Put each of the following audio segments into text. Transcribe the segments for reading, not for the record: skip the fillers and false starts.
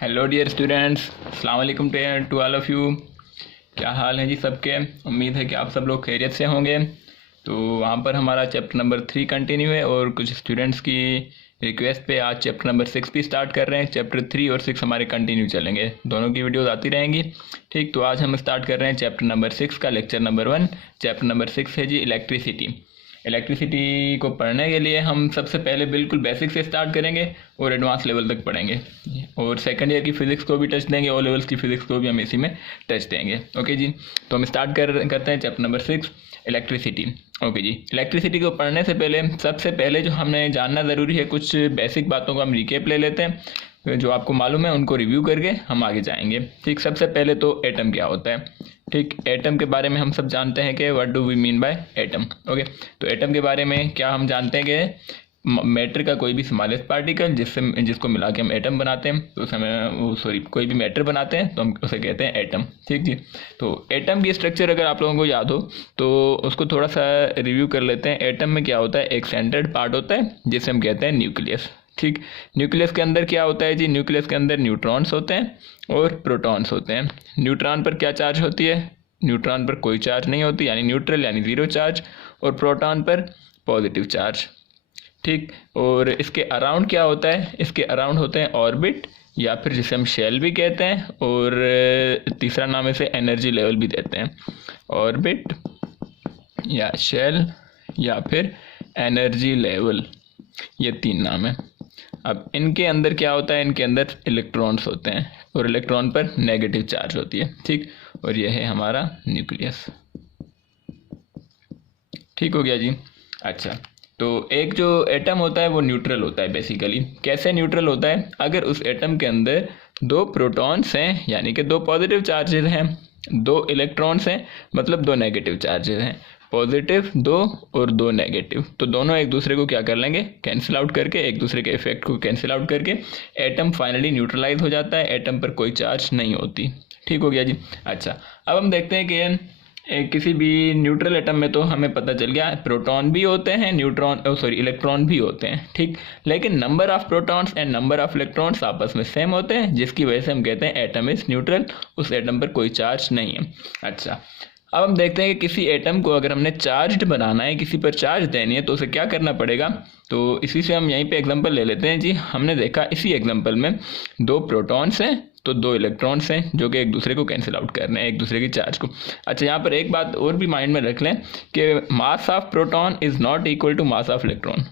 Hello dear students, अस्सलाम वालेकुम to all of you. क्या हाल है जी सबके। उम्मीद है कि आप सब लोग खैरियत से होंगे। तो वहाँ पर हमारा चैप्टर नंबर 3 कंटिन्यू है और कुछ स्टूडेंट्स की रिक्वेस्ट पे आज चैप्टर नंबर 6 भी स्टार्ट कर रहे हैं। चैप्टर 3 और 6 हमारे कंटिन्यू चलेंगे, दोनों की वीडियोस आती रहेंगी। ठीक, तो आज हम स्टार्ट कर रहे हैं चैप्टर नंबर 6 का लेक्चर नंबर 1। चैप्टर नंबर 6 है जी इलेक्ट्रिसिटी। इलेक्ट्रिसिटी को पढ़ने के लिए हम सबसे पहले बिल्कुल बेसिक से स्टार्ट करेंगे और एडवांस लेवल तक पढ़ेंगे, और सेकंड ईयर की फिज़िक्स को भी टच देंगे और लेवल्स की फ़िज़िक्स को भी हम इसी में टच देंगे। ओके जी, तो हम स्टार्ट करते हैं चैप्टर नंबर 6 इलेक्ट्रिसिटी। ओके जी, इलेक्ट्रिसिटी को पढ़ने से पहले सबसे पहले जो हमने जानना ज़रूरी है, कुछ बेसिक बातों को हम रिकेप ले लेते हैं। जो आपको मालूम है उनको रिव्यू करके हम आगे जाएंगे। ठीक, सबसे पहले तो एटम क्या होता है। ठीक, एटम के बारे में हम सब जानते हैं कि what do we mean by atom. Okay, तो एटम के बारे में क्या हम जानते हैं कि मैटर का कोई भी स्मॉलेस्ट पार्टिकल जिसको मिला के हम एटम बनाते हैं, तो हमें कोई भी मैटर बनाते हैं तो हम उसे कहते हैं एटम। ठीक जी, तो एटम की स्ट्रक्चर अगर आप लोगों को याद हो तो उसको थोड़ा सा रिव्यू कर लेते हैं। एटम में क्या होता है, एक सेंटर्ड पार्ट होता है जिसे हम कहते हैं न्यूक्लियस। ठीक, न्यूक्लियस के अंदर क्या होता है जी, न्यूक्लियस के अंदर न्यूट्रॉन्स होते हैं और प्रोटॉन्स होते हैं। न्यूट्रॉन पर क्या चार्ज होती है, न्यूट्रॉन पर कोई चार्ज नहीं होती, यानी न्यूट्रल यानी ज़ीरो चार्ज, और प्रोटॉन पर पॉजिटिव चार्ज। ठीक, और इसके अराउंड क्या होता है, इसके अराउंड होते हैं ऑर्बिट या फिर जिसे हम शेल भी कहते हैं, और तीसरा नाम इसे एनर्जी लेवल भी देते हैं। ऑर्बिट या शेल या फिर एनर्जी लेवल, ये तीन नाम है। अब इनके अंदर क्या होता है, इनके अंदर इलेक्ट्रॉन्स होते हैं और इलेक्ट्रॉन पर नेगेटिव चार्ज होती है। ठीक, और यह है हमारा न्यूक्लियस। ठीक हो गया जी। अच्छा, तो एक जो एटम होता है वो न्यूट्रल होता है बेसिकली। कैसे न्यूट्रल होता है, अगर उस एटम के अंदर दो प्रोटॉन्स हैं यानी कि दो पॉजिटिव चार्जेस हैं, दो इलेक्ट्रॉन्स हैं मतलब दो नेगेटिव चार्जेस हैं, पॉजिटिव दो और दो नेगेटिव, तो दोनों एक दूसरे को क्या कर लेंगे, कैंसिल आउट करके, एक दूसरे के इफेक्ट को कैंसिल आउट करके एटम फाइनली न्यूट्रलाइज हो जाता है, एटम पर कोई चार्ज नहीं होती। ठीक हो गया जी। अच्छा, अब हम देखते हैं कि किसी भी न्यूट्रल एटम में तो हमें पता चल गया प्रोटॉन भी होते हैं, इलेक्ट्रॉन भी होते हैं। ठीक, लेकिन number of protons and number of electrons आपस में सेम होते हैं, जिसकी वजह से हम कहते हैं एटम इज न्यूट्रल, उस एटम पर कोई चार्ज नहीं है। अच्छा, अब हम देखते हैं कि किसी एटम को अगर हमने चार्ज्ड बनाना है, किसी पर चार्ज देनी है, तो उसे क्या करना पड़ेगा। तो इसी से हम यहीं पे एग्जांपल ले लेते हैं जी। हमने देखा इसी एग्जांपल में दो प्रोटॉन्स हैं तो दो इलेक्ट्रॉन्स हैं जो कि एक दूसरे को कैंसिल आउट करने हैं, एक दूसरे की चार्ज को। अच्छा, यहाँ पर एक बात और भी माइंड में रख लें कि mass of proton is not equal to mass of electron.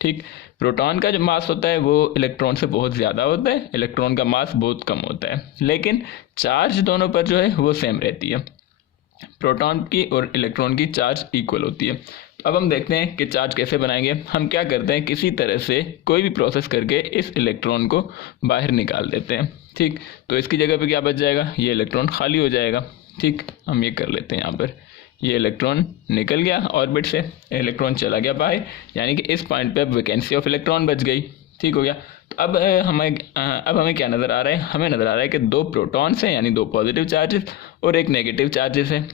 ठीक, प्रोटॉन का जो मास होता है वो इलेक्ट्रॉन से बहुत ज़्यादा होता है, इलेक्ट्रॉन का मास बहुत कम होता है, लेकिन चार्ज दोनों पर जो है वो सेम रहती है। प्रोटॉन की और इलेक्ट्रॉन की चार्ज इक्वल होती है। अब हम देखते हैं कि चार्ज कैसे बनाएंगे। हम क्या करते हैं, किसी तरह से कोई भी प्रोसेस करके इस इलेक्ट्रॉन को बाहर निकाल देते हैं। ठीक, तो इसकी जगह पे क्या बच जाएगा, ये इलेक्ट्रॉन खाली हो जाएगा। ठीक, हम ये कर लेते हैं, यहाँ पर ये इलेक्ट्रॉन निकल गया ऑर्बिट से, इलेक्ट्रॉन चला गया बाहर, यानी कि इस पॉइंट पे अब वैकेंसी ऑफ इलेक्ट्रॉन बच गई। ठीक हो गया। तो अब हमें क्या नज़र आ रहा है, हमें नज़र आ रहा है कि दो प्रोटॉन्स हैं यानी दो पॉजिटिव चार्जेस और एक नेगेटिव चार्जेस है,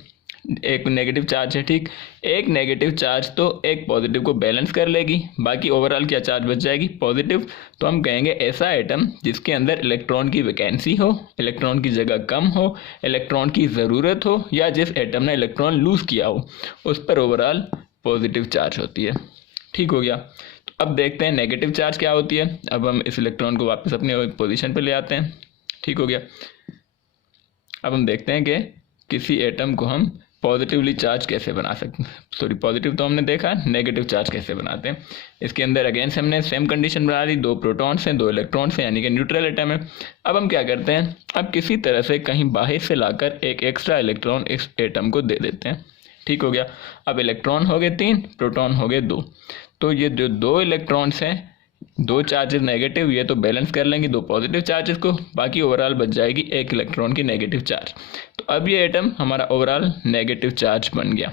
एक नेगेटिव चार्ज है। ठीक, एक नेगेटिव चार्ज तो एक पॉजिटिव को बैलेंस कर लेगी, बाकी ओवरऑल क्या चार्ज बच जाएगी, पॉजिटिव। तो हम कहेंगे ऐसा एटम जिसके अंदर इलेक्ट्रॉन की वैकेंसी हो, इलेक्ट्रॉन की जगह कम हो, इलेक्ट्रॉन की ज़रूरत हो, या जिस एटम ने इलेक्ट्रॉन लूज़ किया हो उस पर ओवरऑल पॉजिटिव चार्ज होती है। ठीक हो गया। तो अब देखते हैं नेगेटिव चार्ज क्या होती है। अब हम इस इलेक्ट्रॉन को वापस अपने पोजीशन पर ले आते हैं। ठीक हो गया। अब हम देखते हैं कि किसी एटम को हम पॉजिटिवली चार्ज कैसे बना सकते हैं। पॉजिटिव तो हमने देखा, नेगेटिव चार्ज कैसे बनाते हैं। इसके अंदर अगेन से हमने सेम कंडीशन बना ली, दो प्रोटॉन्स हैं दो इलेक्ट्रॉन्स हैं, यानी कि न्यूट्रल एटम है। अब हम क्या करते हैं, अब किसी तरह से कहीं बाहर से लाकर एक एक्स्ट्रा इलेक्ट्रॉन इस एटम को दे देते हैं। ठीक हो गया। अब इलेक्ट्रॉन हो गए 3, प्रोटॉन हो गए 2, तो ये जो दो इलेक्ट्रॉन्स हैं, दो चार्जेस नेगेटिव, ये तो बैलेंस कर लेंगे दो पॉजिटिव चार्जेस को, बाकी ओवरऑल बच जाएगी एक इलेक्ट्रॉन की नेगेटिव चार्ज। तो अब ये एटम हमारा ओवरऑल नेगेटिव चार्ज बन गया।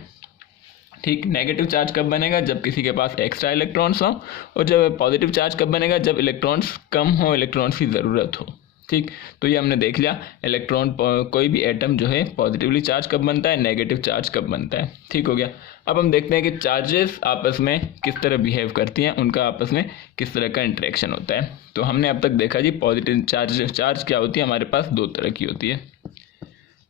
ठीक, नेगेटिव चार्ज कब बनेगा, जब किसी के पास एक्स्ट्रा इलेक्ट्रॉन्स हो, और जब पॉजिटिव चार्ज कब बनेगा, जब इलेक्ट्रॉन्स कम हो, इलेक्ट्रॉन्स की ज़रूरत हो। ठीक, तो ये हमने देख लिया इलेक्ट्रॉन कोई भी एटम जो है पॉजिटिवली चार्ज कब बनता है, नेगेटिव चार्ज कब बनता है। ठीक हो गया। अब हम देखते हैं कि चार्जेस आपस में किस तरह बिहेव करती हैं, उनका आपस में किस तरह का इंटरेक्शन होता है। तो हमने अब तक देखा जी पॉजिटिव चार्ज क्या होती है, हमारे पास दो तरह की होती है।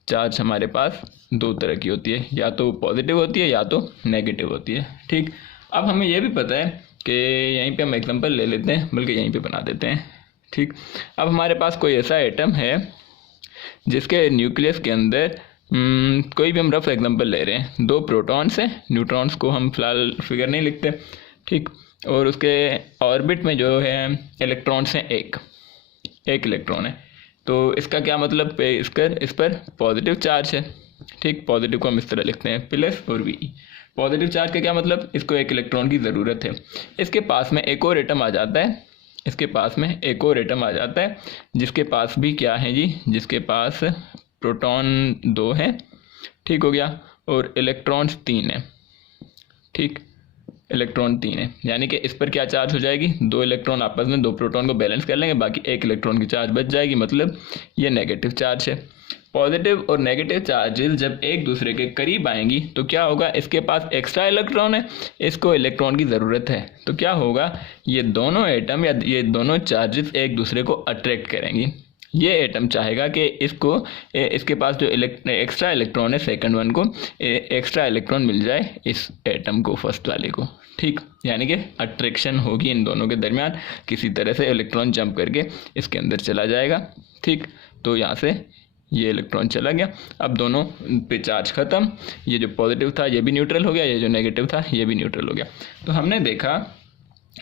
चार्ज हमारे पास दो तरह की होती है, या तो पॉजिटिव होती है या तो नेगेटिव होती है। ठीक, अब हमें यह भी पता है कि यहीं पे हम एग्जांपल ले लेते हैं, बल्कि यहीं पे बना देते हैं। ठीक, अब हमारे पास कोई ऐसा एटम है जिसके न्यूक्लियस के अंदर कोई भी हम रफ एग्जांपल ले रहे हैं, दो प्रोटॉन्स हैं, न्यूट्रॉन्स को हम फिलहाल फिगर नहीं लिखते। ठीक, और उसके ऑर्बिट में जो है इलेक्ट्रॉन्स हैं, एक इलेक्ट्रॉन है। तो इसका क्या मतलब, इस पर पॉजिटिव चार्ज है। ठीक, पॉजिटिव को हम इस तरह लिखते हैं प्लस और वी। पॉजिटिव चार्ज का क्या मतलब, इसको एक इलेक्ट्रॉन की ज़रूरत है। इसके पास में एक और एटम आ जाता है, जिसके पास भी क्या है जी, जिसके पास प्रोटॉन 2 है। ठीक हो गया, और इलेक्ट्रॉन्स 3 है। ठीक, इलेक्ट्रॉन 3 है, यानी कि इस पर क्या चार्ज हो जाएगी, दो इलेक्ट्रॉन आपस में दो प्रोटॉन को बैलेंस कर लेंगे, बाकी एक इलेक्ट्रॉन की चार्ज बच जाएगी, मतलब ये नेगेटिव चार्ज है। पॉजिटिव और नेगेटिव चार्जेस जब एक दूसरे के करीब आएंगी तो क्या होगा, इसके पास एक्स्ट्रा इलेक्ट्रॉन है, इसको इलेक्ट्रॉन की ज़रूरत है, तो क्या होगा, ये दोनों एटम या ये दोनों चार्जेस एक दूसरे को अट्रैक्ट करेंगी। ये एटम चाहेगा कि इसके पास जो एक्स्ट्रा इलेक्ट्रॉन है, सेकंड वन को एक्स्ट्रा इलेक्ट्रॉन मिल जाए इस एटम को, फर्स्ट वाले को। ठीक, यानी कि अट्रैक्शन होगी इन दोनों के दरमियान, किसी तरह से इलेक्ट्रॉन जंप करके इसके अंदर चला जाएगा। ठीक, तो यहाँ से ये इलेक्ट्रॉन चला गया, अब दोनों पे चार्ज ख़त्म, ये जो पॉजिटिव था ये भी न्यूट्रल हो गया, ये जो नेगेटिव था ये भी न्यूट्रल हो गया। तो हमने देखा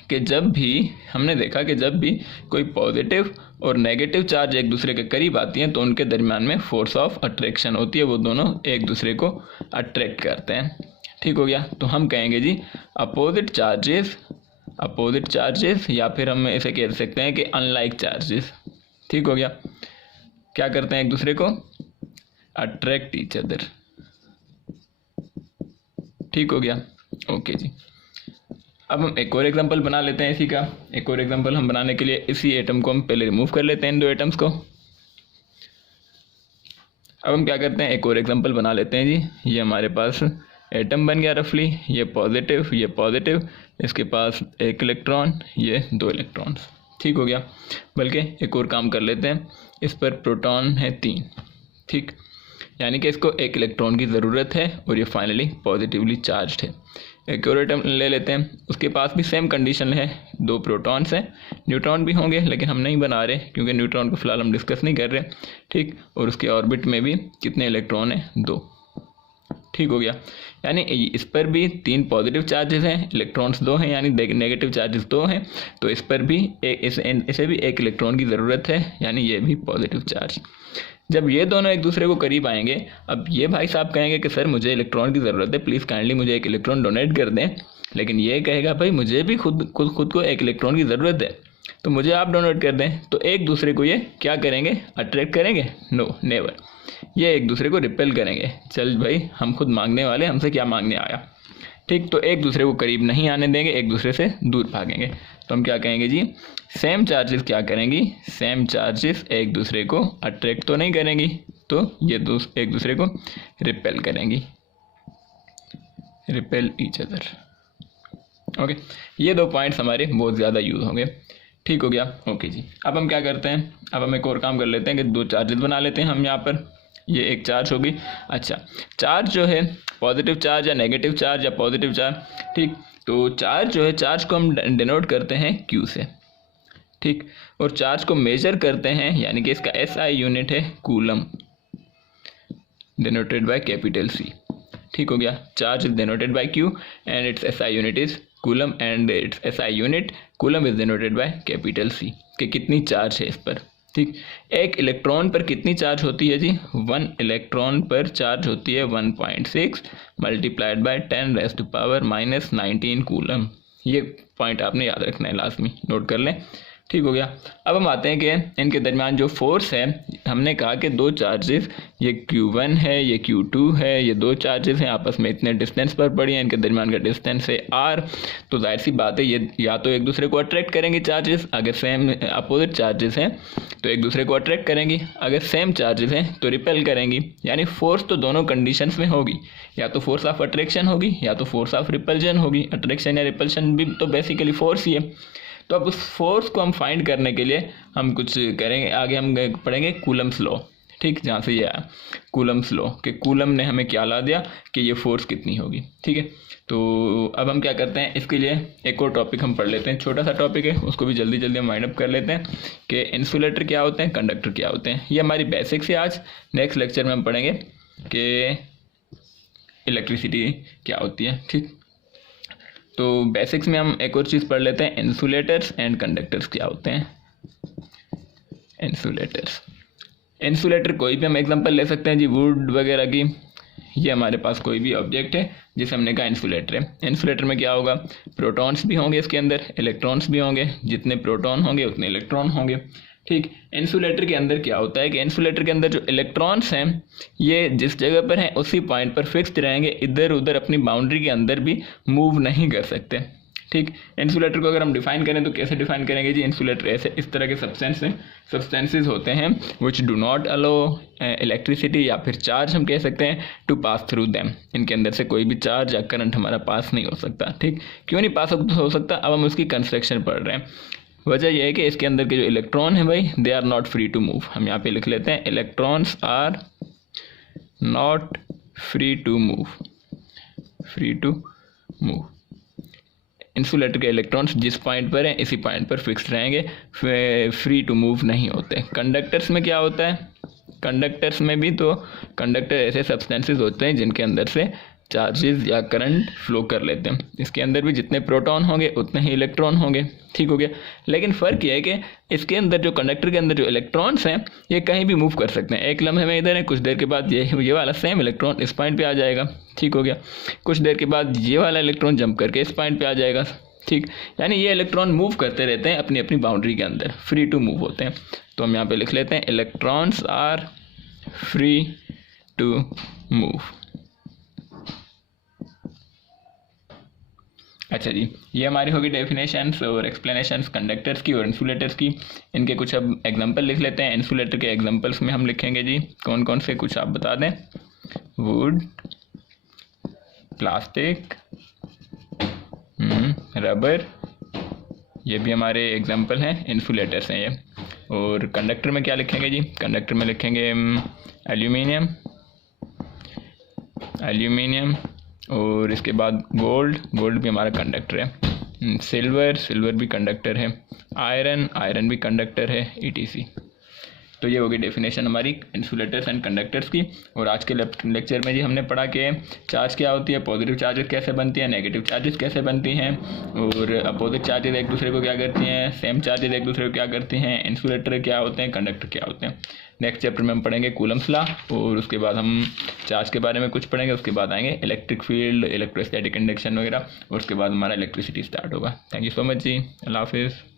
कि जब भी कोई पॉजिटिव और नेगेटिव चार्ज एक दूसरे के करीब आती हैं तो उनके दरमियान में फोर्स ऑफ अट्रैक्शन होती है, वो दोनों एक दूसरे को अट्रैक्ट करते हैं। ठीक हो गया, तो हम कहेंगे जी अपोजिट चार्जेस, या फिर हम इसे कह सकते हैं कि अनलाइक चार्जेस। ठीक हो गया, क्या करते हैं, एक दूसरे को अट्रैक्ट ईच अदर। ठीक हो गया, ओके जी। अब हम एक और एग्जांपल बना लेते हैं इसी का। एक और एग्जांपल हम बनाने के लिए इसी एटम को हम पहले रिमूव कर लेते हैं, इन दो एटम्स को। अब हम क्या करते हैं, एक और एग्जांपल बना लेते हैं जी। ये हमारे पास एटम बन गया रफली, ये पॉजिटिव, इसके पास एक इलेक्ट्रॉन, ये दो इलेक्ट्रॉन्स। ठीक हो गया, बल्कि एक और काम कर लेते हैं, इस पर प्रोटॉन है 3। ठीक, यानी कि इसको एक इलेक्ट्रॉन की ज़रूरत है और ये फाइनली पॉजिटिवली चार्ज्ड है। एक और एटम ले लेते हैं, उसके पास भी सेम कंडीशन है, दो प्रोटॉन्स हैं, न्यूट्रॉन भी होंगे लेकिन हम नहीं बना रहे क्योंकि न्यूट्रॉन को फिलहाल हम डिस्कस नहीं कर रहे। ठीक, और उसके ऑर्बिट में भी कितने इलेक्ट्रॉन हैं, 2। ठीक हो गया, यानी इस पर भी 3 पॉजिटिव चार्जेस हैं, इलेक्ट्रॉन्स 2 हैं, यानी नेगेटिव चार्जेस 2 हैं, तो इस पर भी इसे भी एक इलेक्ट्रॉन की ज़रूरत है, यानी ये भी पॉजिटिव चार्ज। जब ये दोनों एक दूसरे को करीब आएंगे, अब ये भाई साहब कहेंगे कि सर मुझे इलेक्ट्रॉन की ज़रूरत है, प्लीज़ काइंडली मुझे एक इलेक्ट्रॉन डोनेट कर दें, लेकिन ये कहेगा भाई मुझे भी खुद को एक इलेक्ट्रॉन की ज़रूरत है, तो मुझे आप डोनेट कर दें। तो एक दूसरे को ये क्या करेंगे, अट्रैक्ट करेंगे? No, never. ये एक दूसरे को रिपेल करेंगे, चल भाई हम खुद मांगने वाले, हमसे क्या मांगने आया। ठीक, तो एक दूसरे को करीब नहीं आने देंगे, एक दूसरे से दूर भागेंगे। तो हम क्या कहेंगे जी, सेम चार्जेस क्या करेंगी, सेम चार्जेस एक दूसरे को अट्रैक्ट तो नहीं करेंगी, तो ये एक दूसरे को रिपेल करेंगी, रिपेल ईच अदर। ओके, ये 2 पॉइंट्स हमारे बहुत ज़्यादा यूज़ होंगे। ठीक हो गया, ओके जी। अब हम क्या करते हैं, अब हम एक और काम कर लेते हैं कि 2 चार्जेस बना लेते हैं हम यहाँ पर। ये एक चार्ज होगी। अच्छा, चार्ज जो है पॉजिटिव चार्ज या नेगेटिव चार्ज या पॉजिटिव चार्ज। ठीक, तो चार्ज जो है, चार्ज को हम डिनोट करते हैं Q से। ठीक, और चार्ज को मेजर करते हैं, यानी कि इसका SI यूनिट है coulomb, denoted by capital C। ठीक हो गया, charge is denoted by Q and it's SI unit is coulomb and it's SI unit coulomb is denoted by capital C। कि कितनी चार्ज है इस पर। ठीक, एक इलेक्ट्रॉन पर कितनी चार्ज होती है जी, 1 इलेक्ट्रॉन पर चार्ज होती है 1.6 मल्टीप्लाइड बाय 10⁻⁻⁻19 कूलम। ये पॉइंट आपने याद रखना है, लाजमी नोट कर लें, ठीक हो गया। अब हम आते हैं कि इनके दरमियान जो फोर्स है, हमने कहा कि दो चार्जेस, ये Q1 है, ये Q2 है, ये दो चार्जेस हैं, आपस में इतने डिस्टेंस पर पड़ी हैं, इनके दरमियान का डिस्टेंस है R। तो जाहिर सी बात है ये या तो एक दूसरे को अट्रैक्ट करेंगे चार्जेस, अगर सेम अपोजिट चार्जेस हैं तो एक दूसरे को अट्रैक्ट करेंगी, अगर सेम चार्जेस हैं तो रिपेल करेंगी। यानी फोर्स तो दोनों कंडीशंस में होगी, या तो फोर्स ऑफ अट्रैक्शन होगी या तो फोर्स ऑफ रिपल्जन होगी। अट्रैक्शन या रिपल्शन भी तो बेसिकली फोर्स ही है। तो अब उस फोर्स को हम फाइंड करने के लिए हम कुछ करेंगे, आगे हम पढ़ेंगे कूलम्स लॉ। ठीक, जहाँ से ये आया कूलम्स लॉ कि कूलम ने हमें क्या ला दिया कि ये फोर्स कितनी होगी। ठीक है, तो अब हम क्या करते हैं, इसके लिए एक और टॉपिक हम पढ़ लेते हैं, छोटा सा टॉपिक है, उसको भी जल्दी जल्दी हम वाइंड अप कर लेते हैं कि इंसुलेटर क्या होते हैं, कंडक्टर क्या होते हैं। ये हमारी बेसिक्स है। आज नेक्स्ट लेक्चर में हम पढ़ेंगे कि इलेक्ट्रिसिटी क्या होती है। ठीक, तो बेसिक्स में हम एक और चीज़ पढ़ लेते हैं, इंसुलेटर्स एंड कंडक्टर्स क्या होते हैं। इंसुलेटर कोई भी हम एग्जांपल ले सकते हैं जी, वुड वगैरह की। ये हमारे पास कोई भी ऑब्जेक्ट है जिसे हमने कहा इंसुलेटर है। इंसुलेटर में क्या होगा, प्रोटॉन्स भी होंगे इसके अंदर, इलेक्ट्रॉन्स भी होंगे, जितने प्रोटॉन होंगे उतने इलेक्ट्रॉन होंगे। ठीक, इंसुलेटर के अंदर क्या होता है कि इंसुलेटर के अंदर जो इलेक्ट्रॉन्स हैं ये जिस जगह पर हैं उसी पॉइंट पर फिक्स्ड रहेंगे, इधर उधर अपनी बाउंड्री के अंदर भी मूव नहीं कर सकते। ठीक, इंसुलेटर को अगर हम डिफाइन करें तो कैसे डिफाइन करेंगे जी, इंसुलेटर ऐसे इस तरह के सब्सटेंसेस होते हैं which do not allow electricity या फिर चार्ज हम कह सकते हैं टू पास थ्रू देम। इनके अंदर से कोई भी चार्ज या करंट हमारा पास नहीं हो सकता। ठीक, क्यों नहीं पास हो सकता, अब हम उसकी कंस्ट्रक्शन पढ़ रहे हैं। वजह यह है कि इसके अंदर के जो इलेक्ट्रॉन है भाई, they are not free to move. हम यहाँ पे लिख लेते हैं, electrons are not free to move. Insulator के इलेक्ट्रॉन्स जिस पॉइंट पर हैं इसी पॉइंट पर फिक्स्ड रहेंगे, फ्री टू मूव नहीं होते। कंडक्टर्स में क्या होता है, कंडक्टर्स में भी तो कंडक्टर ऐसे सब्सटेंसेस होते हैं जिनके अंदर से चार्जेस या करंट फ्लो कर लेते हैं। इसके अंदर भी जितने प्रोटॉन होंगे उतने ही इलेक्ट्रॉन होंगे। ठीक हो गया, लेकिन फ़र्क यह है कि इसके अंदर जो कंडक्टर के अंदर जो इलेक्ट्रॉन्स हैं ये कहीं भी मूव कर सकते हैं। एक लम्हे में इधर है, कुछ देर के बाद ये वाला सेम इलेक्ट्रॉन इस पॉइंट पे आ जाएगा। ठीक हो गया, कुछ देर के बाद ये वाला इलेक्ट्रॉन जंप करके इस पॉइंट पे आ जाएगा। ठीक, यानी ये इलेक्ट्रॉन मूव करते रहते हैं अपनी अपनी बाउंड्री के अंदर, फ्री टू मूव होते हैं। तो हम यहाँ पे लिख लेते हैं, electrons are free to move. अच्छा जी, ये हमारी होगी डेफिनेशंस और एक्सप्लेनेशंस कंडक्टर्स की और इंसुलेटर्स की। इनके कुछ अब एग्जांपल लिख लेते हैं। इंसुलेटर के एग्जांपल्स में हम लिखेंगे जी कौन कौन से, कुछ आप बता दें। वुड, प्लास्टिक, रबर, ये भी हमारे एग्जांपल हैं, इंसुलेटर्स हैं ये। और कंडक्टर में क्या लिखेंगे जी, कंडक्टर में लिखेंगे एल्यूमिनियम, और इसके बाद गोल्ड भी हमारा कंडक्टर है। सिल्वर भी कंडक्टर है। आयरन भी कंडक्टर है, ETC। तो ये होगी डेफिनेशन हमारी इंसुलेटर्स एंड कंडक्टर्स की। और आज के लेक्चर में जी हमने पढ़ा कि चार्ज क्या होती है, पॉजिटिव चार्जेस कैसे बनती हैं, नेगेटिव चार्जेस कैसे बनती हैं, और अपोजिट चार्जेस एक दूसरे को क्या करती हैं, सेम चार्जेस एक दूसरे को क्या करती हैं, इंसुलेटर क्या होते हैं, कंडक्टर क्या होते हैं। नेक्स्ट चैप्टर में हम पढ़ेंगे कूलम्स लॉ, और उसके बाद हम चार्ज के बारे में कुछ पढ़ेंगे। उसके बाद आएंगे इलेक्ट्रिक फील्ड, इलेक्ट्रोस्टैटिक इंडक्शन वगैरह, और उसके बाद हमारा इलेक्ट्रिसिटी स्टार्ट होगा। थैंक यू सो मच जी, अल्लाह हाफिज़।